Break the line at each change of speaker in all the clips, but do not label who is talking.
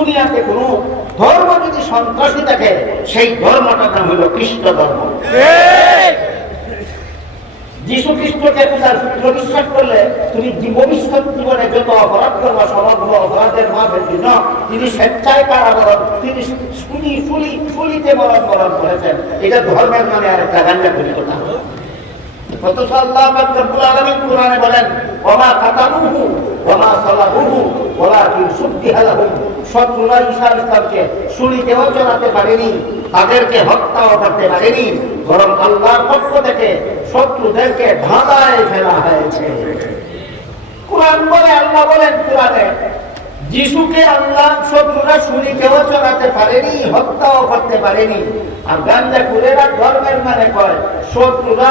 দুনিয়াতে কোনো ধর্ম যদি সন্ত্রাসী থাকে সেই ধর্মটার নাম হলো খ্রিস্ট ধর্ম। যিশু খ্রিস্টকে পূজার পুত্র বিশ্বাস করলে তুমি ভবিষ্যৎ জীবনে যত অপরাধ করবা সমগ্র অপরাধের জন্য তিনি স্বেচ্ছায় কারাবরণ তিনি শুনি মরণ বরণ করেছেন। এটা ধর্মের নামে আরেকটা গাঞ্জা করি কথা। আল্লাহ শত্রুরা পারেনি, তাদেরকে হত্যাও করতে পারেনি, বরং আল্লাহর পক্ষ থেকে শত্রুদেরকে ধাঁধায় ফেলা হয়েছে। কোরআন বলে, আল্লাহ বলেন কোরআনে, যিশুকে আল্লাহ শত্রুরা শুলিতেও চলাতে পারেনি, হত্যাও করতে পারেনি। আর কুরেরা ধর্মের মানে কয়, শত্রুরা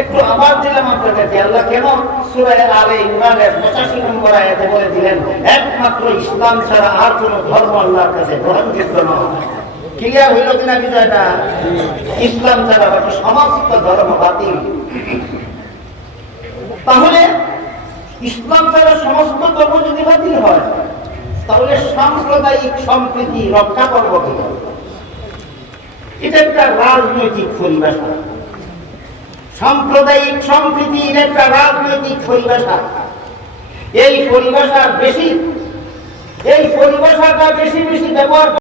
একটু আবার দিলাম আপনাদেরকে। আল্লাহ কেন সুরায় আলে ইমরানের পঁচাশি নম্বর আয়াতে বলে দিলেন, একমাত্র ইসলাম ছাড়া আর কোন ধর্ম আল্লাহর কাছে গ্রহণযোগ্য নয়। ক্লিয়ার হইল কিনা বিষয়টা? ইসলাম ছাড়া বাকি সমস্ত ধর্ম বাতিল। তাহলে ইসলাম ছাড়া সমস্ত ধর্ম যদি বাতিল হয়, তাহলে সাম্প্রদায়িক সম্প্রীতি রক্ষা করব কি এটা একটা রাজনৈতিক পরিভাষা। সাম্প্রদায়িক সম্প্রীতির একটা রাজনৈতিক পরিভাষা। এই পরিভাষা বেশি। এই পরিভাষাটা বেশি বেশি ব্যবহার